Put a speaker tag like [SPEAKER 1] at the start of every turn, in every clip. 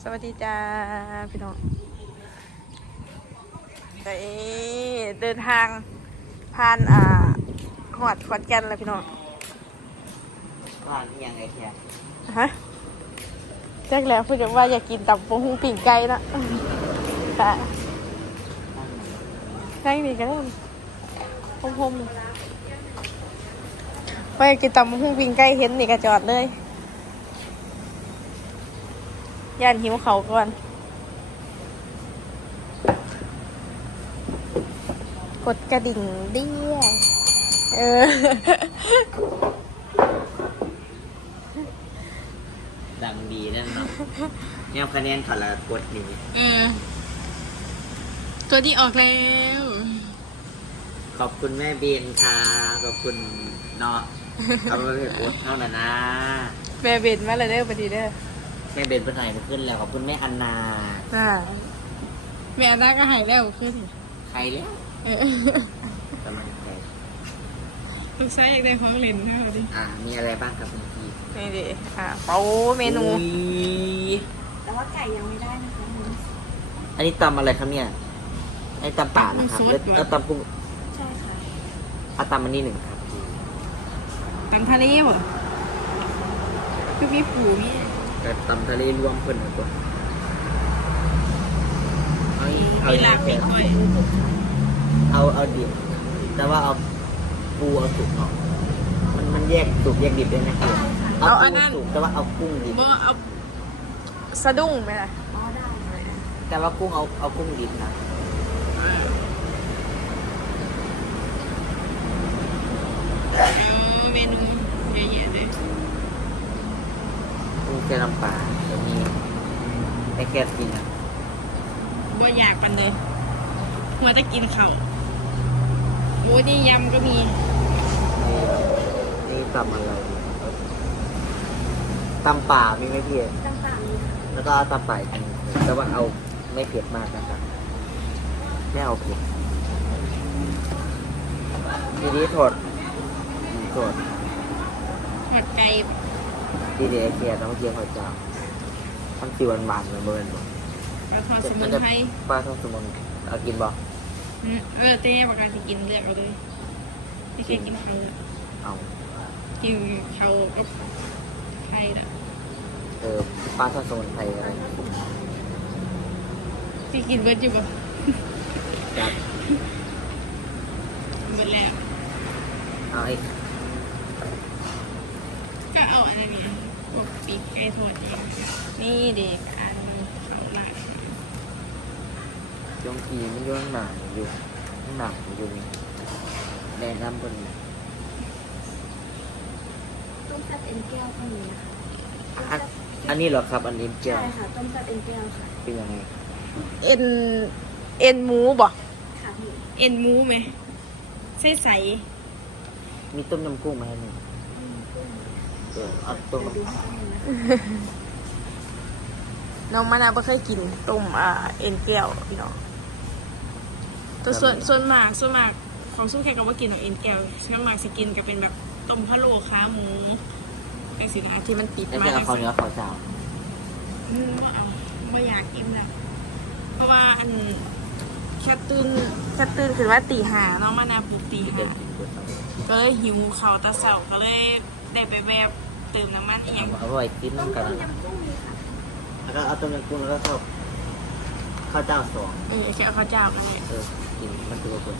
[SPEAKER 1] วัสดีจ้าพี่น้องเดินทางผ่านหอดขอนแก่นแล้วพี่น้อง
[SPEAKER 2] ผ่านยังไงแค่
[SPEAKER 1] ฮะแจ้งแล้วเพื่อนว่าอยากกินตับปูหูปิ่งไก่นะค่ะใช่นี่ก็ได้พมว่าอยากกินตับปูหูปิ่งไก่เห็นนี่ก็จอดเลยย่านหิวเขาก่อนกดกระดิ่งเดี้ย
[SPEAKER 2] ดังดีนั่นเนาะเนี่ยคะแนนขอละกดนี่
[SPEAKER 1] ตัวนี้ออกแล้ว
[SPEAKER 2] ขอบคุณแม่เบนค่ะขอบคุณเนาะเอาไปโพสเท่านั้นนะ
[SPEAKER 1] แม่เบนมาเลยเด้อพอดีเด้อ
[SPEAKER 2] แม่เบนไปไหนขึ้นแล้วขอบคุณแม่อันนา
[SPEAKER 1] แม่อันนาก็หายแล้วขึ้น
[SPEAKER 2] ใครแล้วกำลังใจ
[SPEAKER 1] ลูกชายอยากได้ของเล่นนะดิ
[SPEAKER 2] มีอะไรบ้างครับคุณพี่
[SPEAKER 1] นี่ดิเปาเมนู
[SPEAKER 3] แต่ว่าไก่ยังไม่ได้นะคะ
[SPEAKER 2] อันนี้ตำอะไรครับเนี่ยไอ้ตำป่านะครับแล้วตำกุ้ง
[SPEAKER 3] ใช่ค่ะ
[SPEAKER 2] ตำมันนี่หนึ่งครับ
[SPEAKER 1] ตำทะเลเหรอคือมีปูมี
[SPEAKER 2] แต่ตำทะเลรวมเพิ่นก่อน
[SPEAKER 1] เอาลาบไปก่อย
[SPEAKER 2] เอาดิบแต่ว่าเอาปูเอาสุกเนาะมันแยกสุกแยกดิบได้ไหมครับ
[SPEAKER 1] เอาอันนั้น
[SPEAKER 2] สุกแต่ว่าเอากุ้งดิบ
[SPEAKER 1] เอาสะดุ้งไหมล่ะ
[SPEAKER 3] อ๋อได้
[SPEAKER 2] แต่ว่ากุ้งเอากุ้งดิบนะ
[SPEAKER 1] เมนูเยอะๆเลย
[SPEAKER 2] กุ้งแกงน้ำปลาจะมีไอ้แกกินนะ
[SPEAKER 1] บ่อยากปันเลยหัวจะกินเข่าโอ้นี่ยำก็มี
[SPEAKER 2] นี่ตำอะไรตำป่ามีไหมพี่
[SPEAKER 3] ตำป่ามีค่ะ
[SPEAKER 2] แล้วก็ตำป่าอีกแต่ว่าเอาไม่เผ็ดมากนะครับไม่เอาเผ็ดทีนี้ถอด
[SPEAKER 1] ทอดไก่
[SPEAKER 2] ทีเดียวเกียร์ต้องเกียร์หัวจ่าทำสีหวานๆเหมือนเบิร์นบอก
[SPEAKER 1] ปลาทอดสมุนไพร
[SPEAKER 2] ปลาทอดสมุนเอากินบ่
[SPEAKER 1] เต้ประกันจะกินเลือกเอาเลยไม่เคยกินเขา
[SPEAKER 2] เอา
[SPEAKER 1] กินเขาก็ไทยนะ
[SPEAKER 2] ปลาทอดสมุนไพรอะไร
[SPEAKER 1] ที่กินเบิร์ดอยู่ป่ะ
[SPEAKER 2] จับ
[SPEAKER 1] เบิร์ดแล้ว
[SPEAKER 2] เอาไอ้
[SPEAKER 1] ก็เอาอันนี้พวกปีกไก่ทอดเองนี่เด็กอันเขาหนัก
[SPEAKER 2] ยงกีมันย่างหนาอยู่ข้างหนักอยู่นี่แดงน้ำบน
[SPEAKER 3] ต้มแซ่บเอ็นแก้วก็มีนะคะ
[SPEAKER 2] อันนี้เหรอครับอันนี้แก้ว
[SPEAKER 3] ใช่ค่ะต้มแซ่บเอ็นแก้วค่ะ
[SPEAKER 2] เป็นยังไง
[SPEAKER 1] เอ็นหมูบ่
[SPEAKER 3] ค่ะ
[SPEAKER 1] เอ็นหมูไหมใส
[SPEAKER 2] มีต้มยำกุ้งไหมฮะนี่เอาต้ม
[SPEAKER 1] น้องมะนาวไม่เคยกินต้มเอ็นแก้วพี่น้องตัวส่วนมากของซุ้มแขกก็ว่ากินของเอ็นแก้วช่างมากสกินก็เป็นแบบต้มพะโล้ขาหมูไอ้สิ่งที่มันติด
[SPEAKER 2] มาแล้วเขาเนื้อเขาเจ้า
[SPEAKER 1] ว่าเอาไม่อยากกินนะเพราะว่าอันแค่ตื่นคือว่าตีห้าน้องมะนาวปลุกตีห้าก็เลยหิวเขาตาเสาก็เลยได้ไปแบบเติมน้ำมันเอง
[SPEAKER 2] อร่อยกินน้ำกันแล้วก็เอาต้มยำกุ้งแล้วก็ข้าวเจ้าสอง
[SPEAKER 1] แค่เอาข้าวเจ้ากันเลย
[SPEAKER 2] กินมันคือคน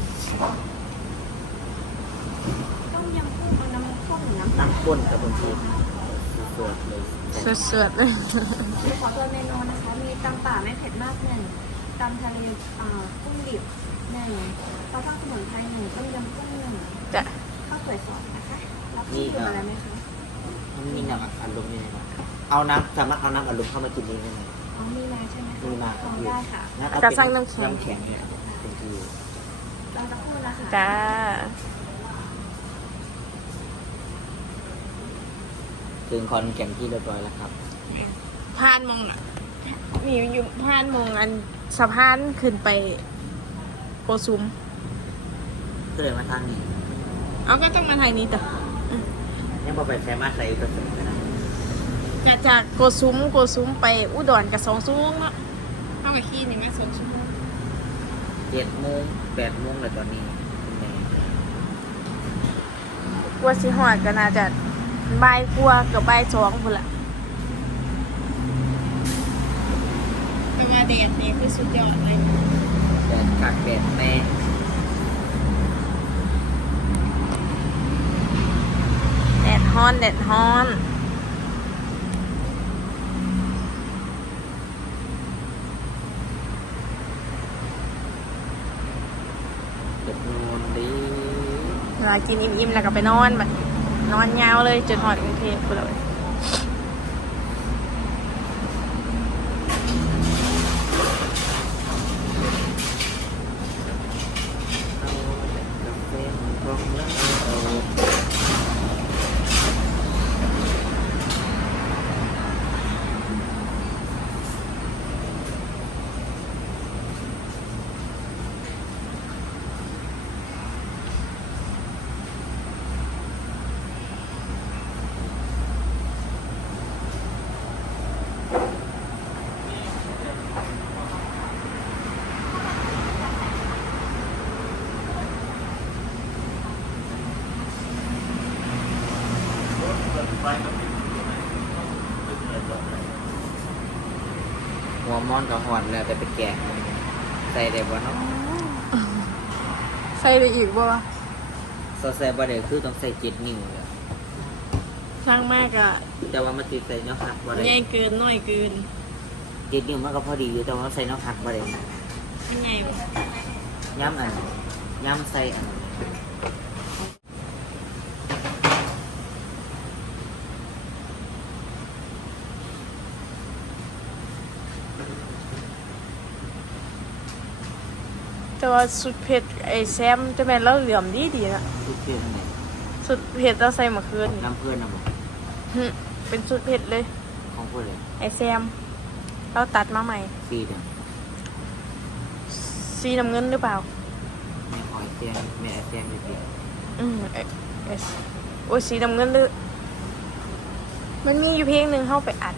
[SPEAKER 3] ต้มยำกุ้งเอาน้ำข้นหรือ
[SPEAKER 2] น้ำข้นกับคนจีนสดเลย
[SPEAKER 1] สดเลย
[SPEAKER 3] ขอตัวเมนูนะคะมีตำป่าไม่เผ็ดมากหนึ่งตำทะเลกุ้งดิบหนึ่งปลาทอดสมุนไพรหนึ่งต้มยำกุ้งหนึ่ง
[SPEAKER 1] จ้ะ
[SPEAKER 3] ข้าวสวยสดนะคะรับชิมอะไรไหมคะ
[SPEAKER 2] มีน้ำอัดลมนี่นะเอาน้ำสามารถเอาน้ำอัดลมเข้ามากินเองได้ไหม
[SPEAKER 3] มีมาใช่ไหม
[SPEAKER 2] มีมา
[SPEAKER 3] ได้ค่ะ
[SPEAKER 1] กระซังน้ำ
[SPEAKER 2] แข็งเนี่ยเป็นที่
[SPEAKER 3] เราจะพูดแล้วค่ะ
[SPEAKER 1] จ้า
[SPEAKER 2] ถึงคอนแก่นที่เรียบร้อยแล้วครับ
[SPEAKER 1] พานมองอ่ะมีอยู่พานมองอันสะพานขึ้นไปโกซุม
[SPEAKER 2] ก็เลยมาทางนี้
[SPEAKER 1] เอาก็ต้องมาทางนี้ต่อ
[SPEAKER 2] ยังพอไปใช้มาใส่ตัวสมุนไพร
[SPEAKER 1] กก็จากโกซุมไปอุดรกับ2 ชั่วโมงเนาะเท่ากับขี่นี่มา2 ชั่วโมง
[SPEAKER 2] 7 โมง 8 โมงแล้วตอนนี้คุณแม่
[SPEAKER 1] กว่าสิฮอดก็น่าจะบ่ายกว่ากับบ่าย2พุ่นล่ะแต่ว่าแดดนี่คือสุดยอดเลย
[SPEAKER 2] แดดกัดแดดแม่
[SPEAKER 1] แดดฮ้อน
[SPEAKER 2] เด็ดนอนดี
[SPEAKER 1] เวลากินอิ่มๆแล้วก็ไปนอนบัดนอนยาวเลยจนฮอดกรุงเทพพุ่นเลย
[SPEAKER 2] เอาแต่กาแฟของเราหัวมอนกับหอนแล้วแต่ไปแกะมันใส่ได้บ่เนาะ
[SPEAKER 1] ใส่ได้อีกบ่วะ
[SPEAKER 2] ใส่บ่ได้คือต้องใส่7 นิ้วเลย
[SPEAKER 1] ช่างแม่ก็
[SPEAKER 2] แต่ว่ามันติดใส่เนาะหักบ่ได้
[SPEAKER 1] ใหญ่เกินน้อยเกิน
[SPEAKER 2] 7 นิ้วมันก็พอดีอยู่แต่ว่าใส่เนาะหักบ่ได้
[SPEAKER 1] มันใหญ่บ่
[SPEAKER 2] ย้ำใส่อัน
[SPEAKER 1] แต่ว่าสุดเผ็ดไอ้แซมจะแม่นเราเหลื่อมดีนะ
[SPEAKER 2] ทุกเรื่องไหน
[SPEAKER 1] สุดเผ็ดเราใส่มะเขือนี่
[SPEAKER 2] น้ำเพื่อนนะบ่
[SPEAKER 1] หึเป็นสุดเผ็ดเลย
[SPEAKER 2] ของพูดเลย
[SPEAKER 1] ไอ้แซมเราตัดมาใหม่
[SPEAKER 2] สีด
[SPEAKER 1] สีน้ำเงินหรือเปล่า
[SPEAKER 2] ำแม่หอยแซงแม่แซงอยู่ดี
[SPEAKER 1] เอสโอ้ยสีน้ำเงินหรือมันมีอยู่เพลงหนึ่งเข้าไปอัด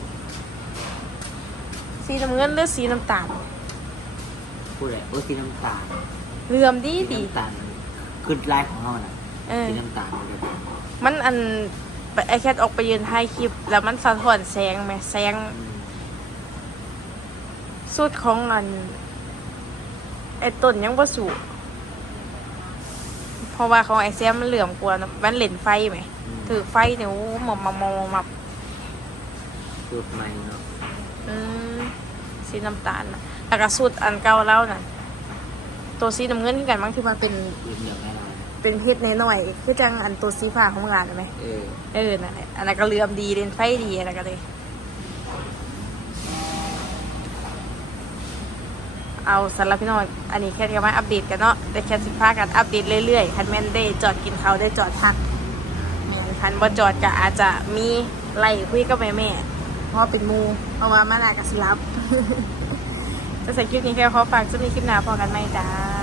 [SPEAKER 1] สีน้ำเงินหรือสีน้ำตาล
[SPEAKER 2] พูดเลยโอ้สีน้ำตาล
[SPEAKER 1] เหลื่อมดี
[SPEAKER 2] สีน้ำตาลคือลายของเราน่ะ
[SPEAKER 1] เออ
[SPEAKER 2] สีน้ำตาลเลย
[SPEAKER 1] มันไอแคทออกไปยืนถ่ายคลิป แล้วมันสะท้อนแสงไหมแสงสุดของไอต้นยังบ่สูเพราะว่าของไอแซมมันเหลื่อมกว่านะมันเล่นไฟไหมถือไฟเนี่ยโอ้หมอบมา
[SPEAKER 2] สูตรใหม่เนาะ
[SPEAKER 1] อืมสีน้ำตาลนะแล้วก็สูตรอันเก่าแล้วน่ะตัวสีน้ำเงินที่กันบางที่มันเป็น
[SPEAKER 2] ยืมเหลืองแน่นอน
[SPEAKER 1] เป็นเพชรน้อยๆคือจังอันตัวสีฟ้าของงานไหม
[SPEAKER 2] เออ
[SPEAKER 1] นั่นแหละอันนั้นก็เหลื่อมดีเล่นไฟดีอะไรก็เลย เอาสำหรับพี่น้องอันนี้แค่มาอัปเดตกันเนาะแต่แค่สิพากันอัปเดตเรื่อยๆคันแม่นได้จอดกินเขาวได้จอดพักคันบ่จอดก็อาจจะมีไล่คุยกับแม่ๆเพราะเป็นหมูเพราะว่ามานากับสิรับ จะใส่คลิปนี้แค่ขอฝากจะมีคลิปหน้าพอกันไหมจ้า